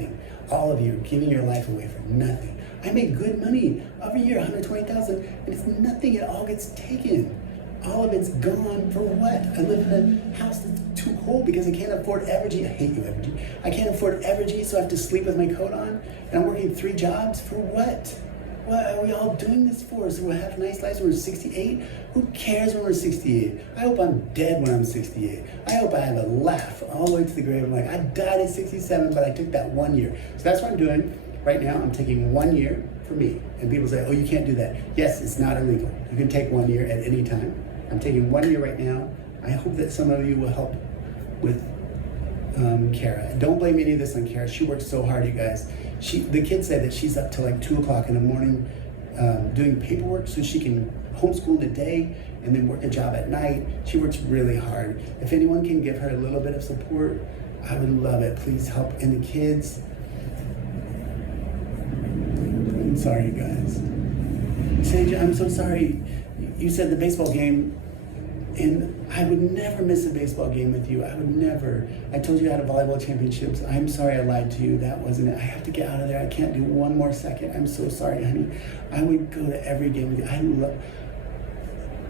nothing. All of you are giving your life away for nothing. I make good money every year, 120,000, and it's nothing. It all gets taken. All of it's gone for what? I live in a house that's too cold because I can't afford Evergy. I hate you, Evergy. I can't afford Evergy, so I have to sleep with my coat on. And I'm working 3 jobs for what? What are we all doing this for? So we'll have nice lives when we're 68? Who cares when we're 68? I hope I'm dead when I'm 68. I hope I have a laugh all the way to the grave. I'm like, I died at 67, but I took that 1 year. So that's what I'm doing. Right now, I'm taking 1 year for me. And people say, oh, you can't do that. Yes, it's not illegal. You can take 1 year at any time. I'm taking 1 year right now. I hope that some of you will help with Kara. Don't blame any of this on Kara. She works so hard, you guys. The kids say that she's up till like 2 o'clock in the morning doing paperwork so she can homeschool in the day and then work a job at night. She works really hard. If anyone can give her a little bit of support, I would love it. Please help. And the kids, I'm sorry, you guys. Sage, I'm so sorry. You said the baseball game, and I would never miss a baseball game with you. I would never. I told you I had a volleyball championships. I'm sorry I lied to you. That wasn't it. I have to get out of there. I can't do one more second. I'm so sorry, honey. I would go to every game with you.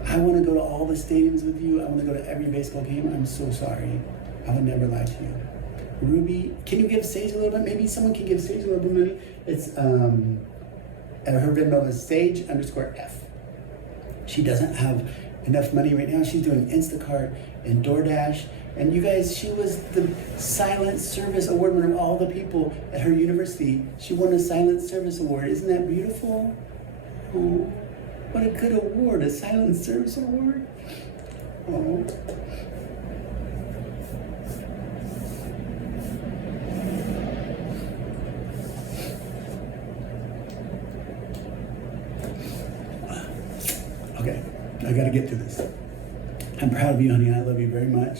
I want to go to all the stadiums with you. I want to go to every baseball game. I'm so sorry. I would never lie to you. Ruby, can you give Sage a little bit? Maybe someone can give Sage a little bit of money. It's her Venmo is Sage_F. She doesn't have enough money right now. She's doing Instacart and DoorDash. And you guys, she was the Silent Service Award winner of all the people at her university. She won a Silent Service Award. Isn't that beautiful? Oh, what a good award, a Silent Service Award. Oh. Okay, I gotta get to this. I'm proud of you, honey. I love you very much.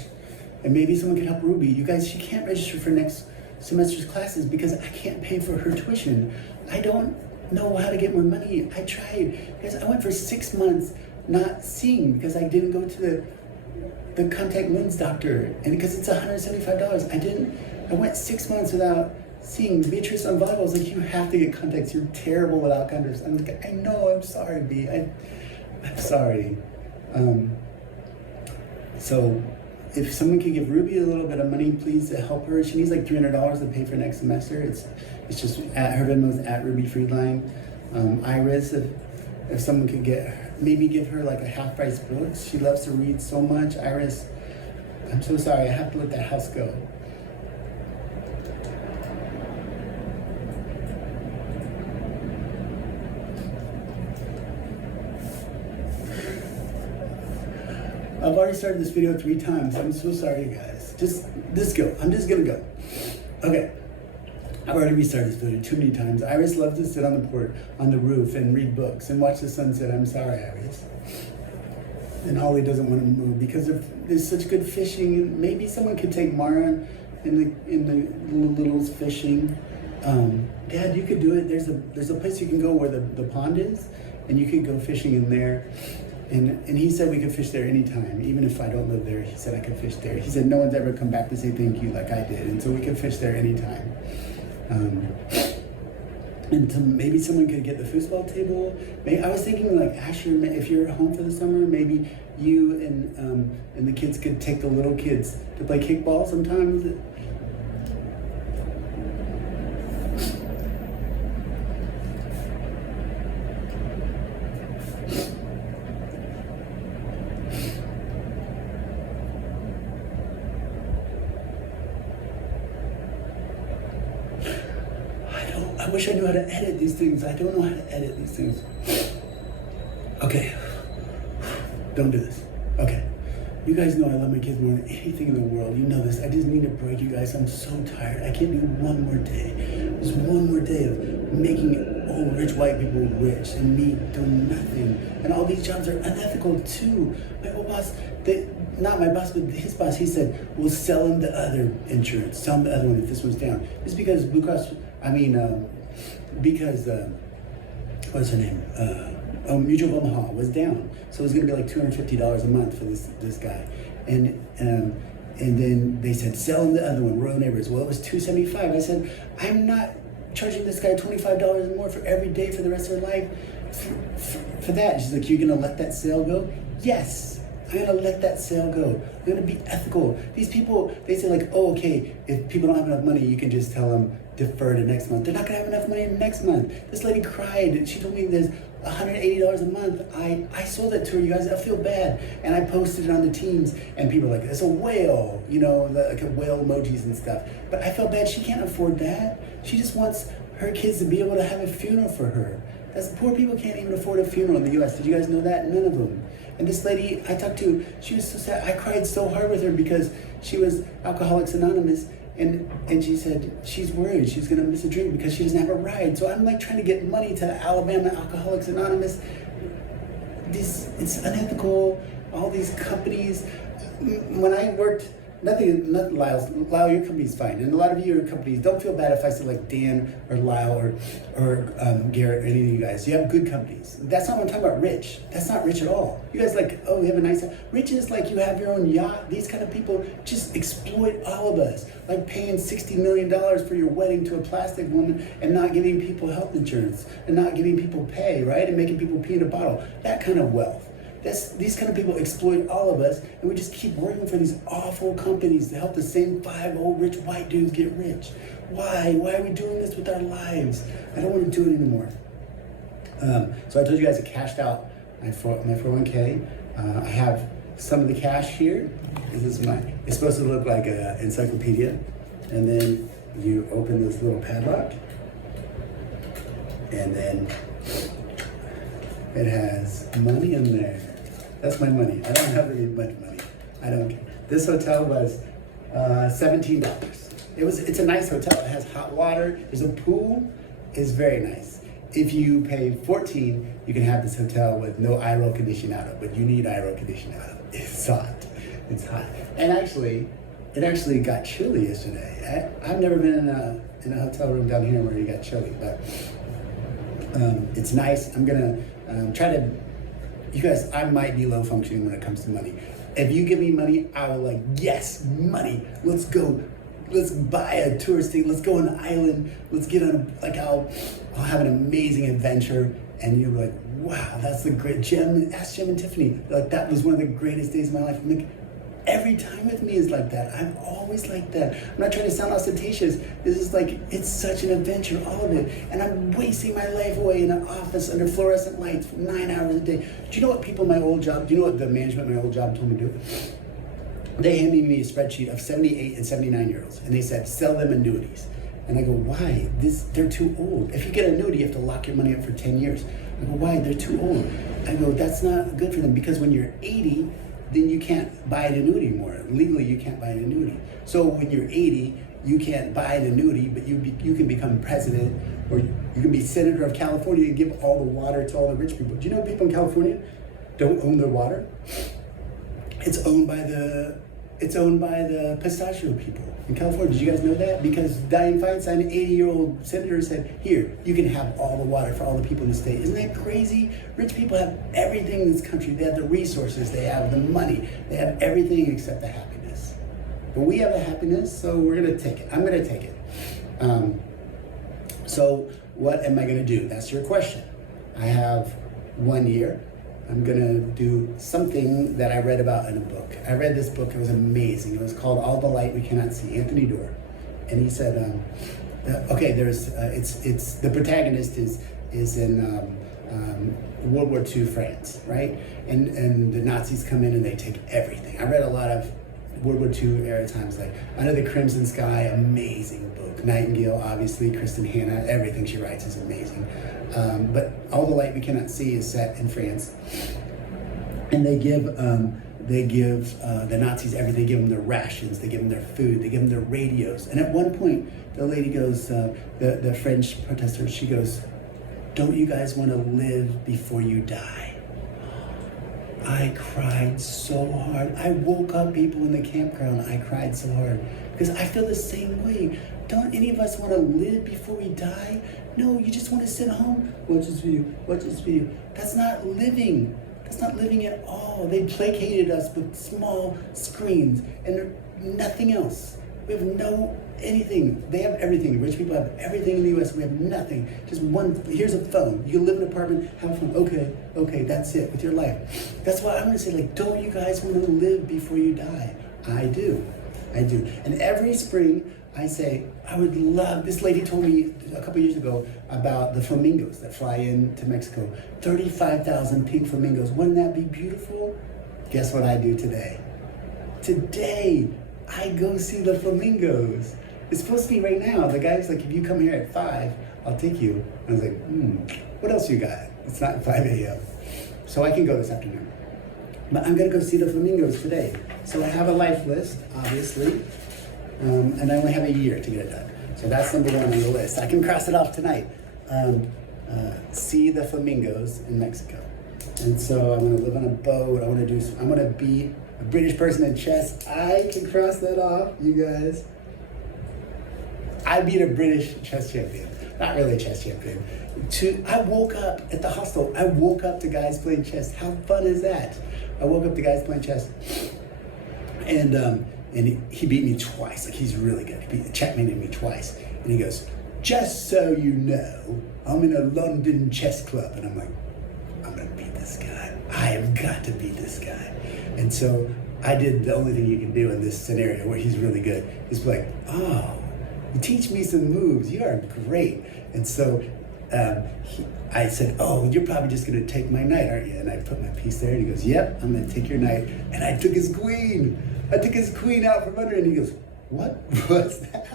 And maybe someone can help Ruby. You guys, she can't register for next semester's classes because I can't pay for her tuition. I don't know how to get more money. I tried. Guys, I went for 6 months not seeing because I didn't go to the contact lens doctor. And because it's $175, I went 6 months without seeing Beatrice on volleyball. I was like, you have to get contacts. You're terrible without contacts. I'm like, I know, I'm sorry, B. I'm sorry. So if someone can give Ruby a little bit of money, please, to help her. She needs like $300 to pay for next semester. It's just at her Venmo's at Ruby Friedline. Iris, if someone could maybe give her like a half price book. She loves to read so much. Iris, I'm so sorry. I have to let that house go. I've already started this video 3 times. I'm so sorry, you guys. Just go. I'm just gonna go. Okay. I've already restarted this video too many times. Iris loves to sit on the porch, on the roof, and read books and watch the sunset. I'm sorry, Iris. And Holly doesn't want to move because there's such good fishing. Maybe someone could take Mara in the littles fishing. Dad, you could do it. There's a place you can go where the pond is, and you could go fishing in there. And he said we could fish there anytime, even if I don't live there. He said I could fish there. He said no one's ever come back to say thank you like I did, and so we could fish there anytime. And maybe someone could get the foosball table. I was thinking like Asher, if you're at home for the summer, maybe you and the kids could take the little kids to play kickball sometimes. I wish I knew how to edit these things. I don't know how to edit these things. Okay. Don't do this. Okay. You guys know I love my kids more than anything in the world. You know this. I just need to break you guys. I'm so tired. I can't do one more day. Just one more day of making old rich white people rich and me doing nothing. And all these jobs are unethical too. My old boss, not my boss, but his boss, he said, we'll sell him the other insurance. Sell him the other one if this one's down. It's because Blue Cross, what's her name? Mutual of Omaha was down. So it was gonna be like $250 a month for this guy. And And then they said, sell them the other one, Royal Neighbors. Well, it was $2.75. I said, I'm not charging this guy $25 more for every day for the rest of her life for that. She's like, you're gonna let that sale go? Yes, I'm gonna let that sale go. I'm gonna be ethical. These people, they say like, oh, okay, if people don't have enough money, you can just tell them defer to next month. They're not gonna have enough money next month. This lady cried. She told me there's $180 a month. I sold it to her, you guys. I feel bad. And I posted it on the teams, and people are like, it's a whale, you know, like a whale emojis and stuff. But I felt bad. She can't afford that. She just wants her kids to be able to have a funeral for her. Poor people can't even afford a funeral in the U.S. Did you guys know that? None of them. And this lady I talked to, she was so sad. I cried so hard with her because she was Alcoholics Anonymous, and she said she's worried she's gonna miss a drink because she doesn't have a ride. So I'm like trying to get money to Alabama Alcoholics Anonymous. It's unethical. All these companies. When I worked, nothing, Lyle, your company's fine. And a lot of your companies, don't feel bad if I say like Dan or Lyle or Garrett or any of you guys. You have good companies. That's not what I'm talking about rich. That's not rich at all. You guys like, oh, we have a nice, rich is like you have your own yacht. These kind of people just exploit all of us. Like paying $60 million for your wedding to a plastic woman and not giving people health insurance and not giving people pay, right? And making people pee in a bottle. That kind of wealth. These kind of people exploit all of us, and we just keep working for these awful companies to help the same 5 old rich white dudes get rich. Why? Why are we doing this with our lives? I don't want to do it anymore. So I told you guys I cashed out my 401k. I have some of the cash here. This is it's supposed to look like an encyclopedia. And then you open this little padlock, and then it has money in there. That's my money. I don't have any much money. I don't care. This hotel was $17. It's a nice hotel. It has hot water. There's a pool. It's very nice. If you pay $14, you can have this hotel with no air conditioning out of, but you need air conditioning out of. It's hot. It's hot. And it actually got chilly yesterday. I've never been in a hotel room down here where you got chilly, but it's nice. I'm gonna try to. You guys, I might be low functioning when it comes to money. If you give me money, I will like, yes, money. Let's go. Let's buy a tourist thing. Let's go on an island. Let's get on I'll have an amazing adventure. And you're like, wow, that's the great Jem. Ask Jem and Tiffany. Like that was one of the greatest days of my life. I'm like, every time with me is like that. I'm always like that. I'm not trying to sound ostentatious. This is like, it's such an adventure, all of it. And I'm wasting my life away in an office under fluorescent lights for 9 hours a day. Do you know what people in my old job, do you know what the management in my old job told me to do? They handed me a spreadsheet of 78 and 79-year-olds. And they said, sell them annuities. And I go, why? They're too old. If you get an annuity, you have to lock your money up for 10 years. I go, why? They're too old. I go, that's not good for them because when you're 80, then you can't buy an annuity anymore. Legally, you can't buy an annuity. So when you're 80, you can't buy an annuity, but you can become president, or you can be senator of California and give all the water to all the rich people. Do you know people in California don't own their water? It's owned by the pistachio people in California. Did you guys know that? Because Dianne Feinstein, an 80-year-old senator, said, here, you can have all the water for all the people in the state. Isn't that crazy? Rich people have everything in this country. They have the resources, they have the money, they have everything except the happiness. But we have the happiness, so we're gonna take it. I'm gonna take it. So what am I gonna do? That's your question. I have 1 year. I'm gonna do something that I read about in a book. I read this book, it was amazing. It was called All the Light We Cannot See, Anthony Doerr. And he said, it's the protagonist is in World War II France, right? And the Nazis come in and they take everything. I read a lot of World War II era times, like Under the Crimson Sky, amazing book. Nightingale, obviously, Kristen Hanna, everything she writes is amazing. But All the Light We Cannot See is set in France, and they give the Nazis everything. They give them their rations, they give them their food, they give them their radios. And at one point, the lady goes, the French protester, she goes, "Don't you guys want to live before you die?" I cried so hard. I woke up people in the campground. I cried so hard because I feel the same way. Don't any of us want to live before we die? No, you just want to sit home, watch this video. That's not living. That's not living at all. They placated us with small screens, and nothing else. We have no anything. They have everything. Rich people have everything in the U.S. We have nothing. Just one. Here's a phone. You can live in an apartment, have a phone. Okay, that's it with your life. That's why I'm gonna say, like, don't you guys want to live before you die? I do. And every spring I say, I would love. This lady told me a couple years ago about the flamingos that fly into Mexico. 35,000 pink flamingos. Wouldn't that be beautiful? Guess what I do today? Today, I go see the flamingos. It's supposed to be right now. The guy's like, if you come here at 5, I'll take you. I was like, what else you got? It's not 5 a.m. So I can go this afternoon. But I'm gonna go see the flamingos today. So I have a life list, obviously, and I only have a year to get it done. So that's number 1 on the list. I can cross it off tonight. See the flamingos in Mexico. And so I'm gonna live on a boat. I'm gonna be a British person in chess. I can cross that off, you guys. I beat a British chess champion. Not really a chess champion. I woke up at the hostel. I woke up to guys playing chess. How fun is that? I woke up to guys playing chess. And he beat me twice. Like, he's really good. He checkmated me twice. And he goes, just so you know, I'm in a London chess club. And I'm like, I'm gonna beat this guy. I have got to beat this guy. And so I did the only thing you can do in this scenario where he's really good is be like, oh, you teach me some moves. You are great. And so I said, oh, you're probably just gonna take my knight, aren't you? And I put my piece there, and he goes, yep, I'm gonna take your knight. And I took his queen. I took his queen out from under, and he goes, what? What's that?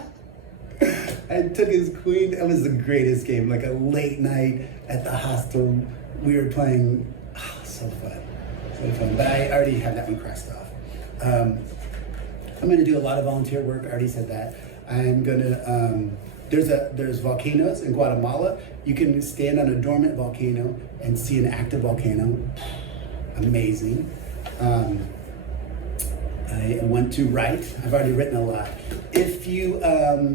I took his queen. It was the greatest game, like a late night at the hostel. We were playing, so fun. But I already have that one crossed off. I'm gonna do a lot of volunteer work, I already said that. I'm gonna, there's volcanoes in Guatemala. You can stand on a dormant volcano and see an active volcano. Amazing. I want to write. I've already written a lot. If you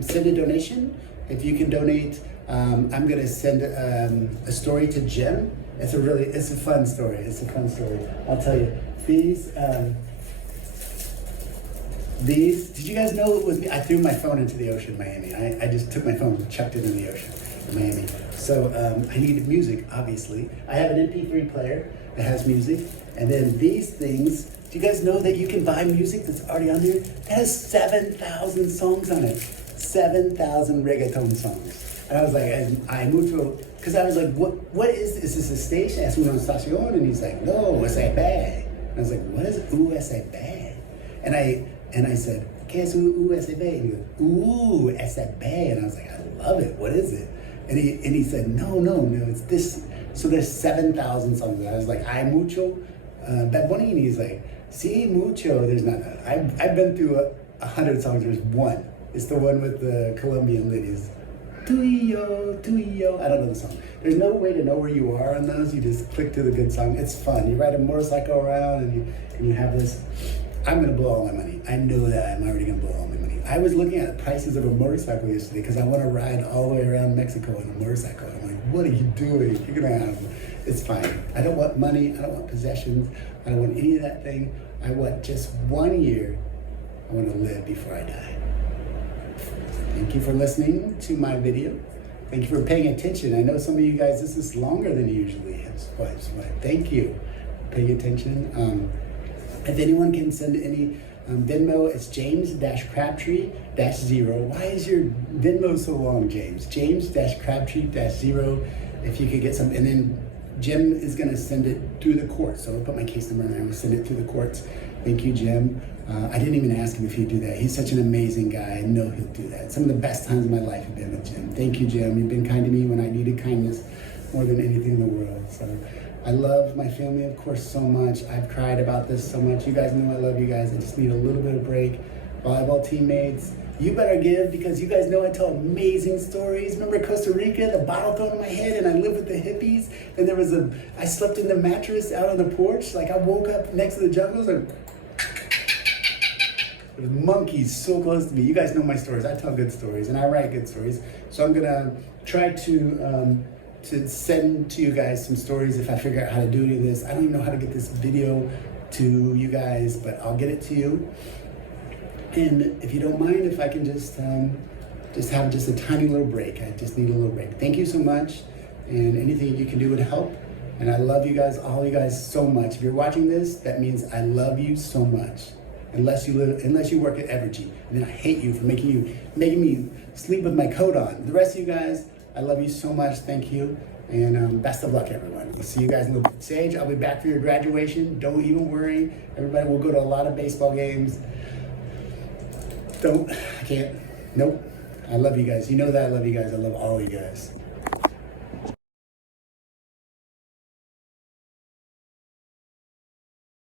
send a donation, if you can donate, I'm gonna send a story to Jim. It's a fun story. It's a fun story. I'll tell you. These, did you guys know it was me? I threw my phone into the ocean in Miami. I just took my phone and chucked it in the ocean in Miami. So I needed music, obviously. I have an MP3 player that has music. And then these things, do you guys know that you can buy music that's already on there? It has 7,000 songs on it. 7,000 reggaeton songs. And I was like, I moved to, because I was like, what is this? Is this a station? I asked him on station, and he's like, no, it's a bag. And I was like, what is esa bag? And I said, ¿Qué es esa bag? And he goes, esa bag. And I was like, I love it. What is it? And he said, no, it's this. So there's 7,000 songs. And I was like, hay mucho. Bad Bunny, and he's like, sí, mucho. There's not. I've been through 100 songs. There's one. It's the one with the Colombian ladies. Tuyo. I don't know the song. There's no way to know where you are on those. You just click to the good song. It's fun. You ride a motorcycle around and you have this. I'm gonna blow all my money. I know that. I'm already gonna blow all my money. I was looking at the prices of a motorcycle yesterday because I want to ride all the way around Mexico on a motorcycle. I'm like, what are you doing? You're gonna have. It's fine. I don't want money. I don't want possessions. I don't want any of that thing. I want just 1 year. I want to live before I die. Thank you for listening to my video. Thank you for paying attention. I know some of you guys, this is longer than usually. Thank you for paying attention. If anyone can send any Venmo, it's James-Crabtree-0. Why is your Venmo so long, James? James-Crabtree-0. If you could get some, and then Jim is gonna send it through the courts. So I'll put my case number in there and send it through the courts. Thank you, Jim. I didn't even ask him if he'd do that. He's such an amazing guy. I know he'll do that. Some of the best times of my life have been with Jim. Thank you, Jim. You've been kind to me when I needed kindness more than anything in the world. So I love my family, of course, so much. I've cried about this so much. You guys know I love you guys. I just need a little bit of break. Volleyball teammates, you better give, because you guys know I tell amazing stories. Remember Costa Rica, the bottle thrown in my head, and I lived with the hippies, and I slept in the mattress out on the porch. Like, I woke up next to the jungles, and there was monkeys so close to me. You guys know my stories. I tell good stories, and I write good stories. So I'm gonna try to send to you guys some stories if I figure out how to do any of this. I don't even know how to get this video to you guys, but I'll get it to you. And if you don't mind, if I can just have just a tiny little break. I just need a little break. Thank you so much, and anything you can do would help. And I love you guys, all you guys, so much. If you're watching this, that means I love you so much. Unless you work at Evergy, and then I hate you for making me sleep with my coat on. The rest of you guys, I love you so much. Thank you, and best of luck, everyone. I'll see you guys in a little bit. Sage, I'll be back for your graduation. Don't even worry. Everybody will go to a lot of baseball games. I can't. Nope. I love you guys. You know that I love you guys. I love all you guys.